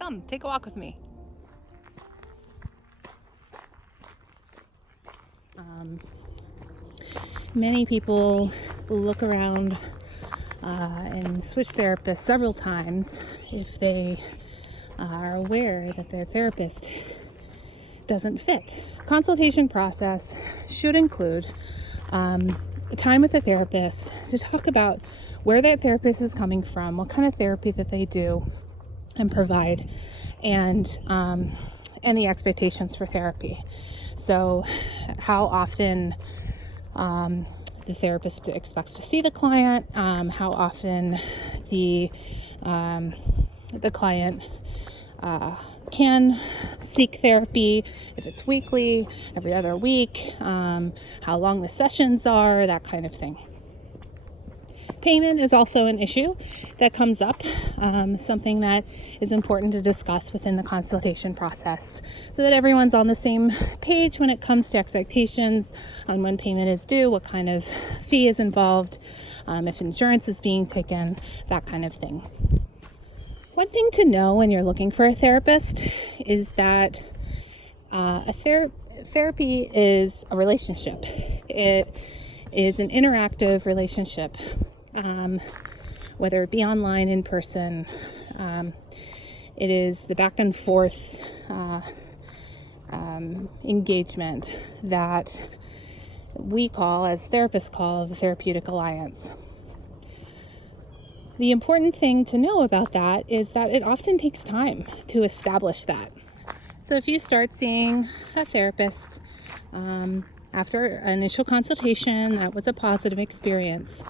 Come, take a walk with me. Many people look around and switch therapists several times if they are aware that their therapist doesn't fit. Consultation process should include time with a therapist to talk about where that therapist is coming from, what kind of therapy that they do and provide, and the expectations for therapy. So how often the therapist expects to see the client, how often the client can seek therapy, if it's weekly, every other week, how long the sessions are, that kind of thing. Payment is also an issue that comes up, something that is important to discuss within the consultation process so that everyone's on the same page when it comes to expectations on when payment is due, what kind of fee is involved, if insurance is being taken, that kind of thing. One thing to know when you're looking for a therapist is that therapy is a relationship. It is an interactive relationship. Whether it be online, in person, it is the back and forth engagement that we call, as therapists call, the therapeutic alliance. The important thing to know about that is that it often takes time to establish that. So if you start seeing a therapist after an initial consultation that was a positive experience,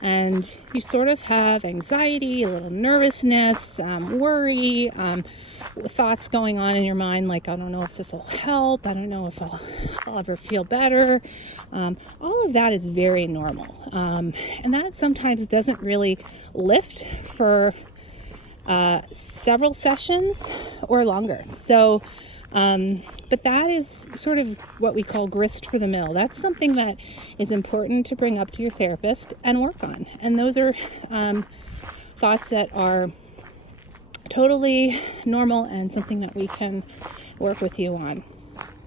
and you sort of have anxiety, a little nervousness, worry, thoughts going on in your mind like, I don't know if this will help, I don't know if I'll ever feel better. All of that is very normal. And that sometimes doesn't really lift for several sessions or longer. So, but that is sort of what we call grist for the mill. That's something that is important to bring up to your therapist and work on. And those are thoughts that are totally normal and something that we can work with you on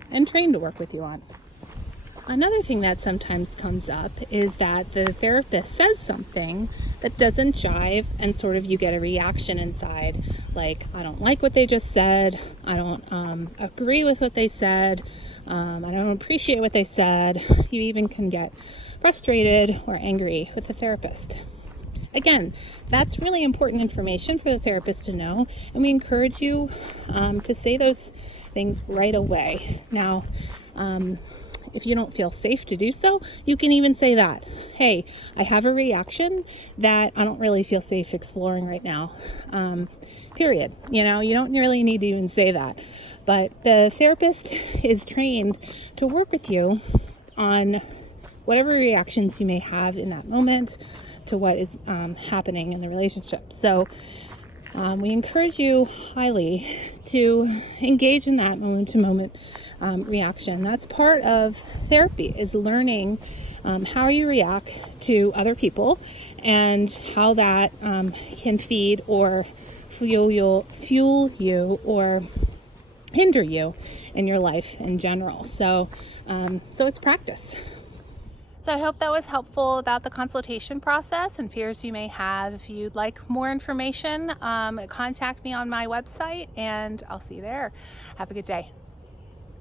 and train to work with you on. Another thing that sometimes comes up is that the therapist says something that doesn't jive, and sort of you get a reaction inside, like, I don't like what they just said, I don't agree with what they said, I don't appreciate what they said. You even can get frustrated or angry with the therapist. Again, that's really important information for the therapist to know, and we encourage you to say those things right away. Now, if you don't feel safe to do so, you can even say that. Hey, I have a reaction that I don't really feel safe exploring right now. Period. You don't really need to even say that. But the therapist is trained to work with you on whatever reactions you may have in that moment to what is happening in the relationship. So we encourage you highly to engage in that moment-to-moment reaction. That's part of therapy, is learning how you react to other people and how that can feed or fuel you or hinder you in your life in general. So it's practice. So I hope that was helpful about the consultation process and fears you may have. If you'd like more information, contact me on my website and I'll see you there. Have a good day.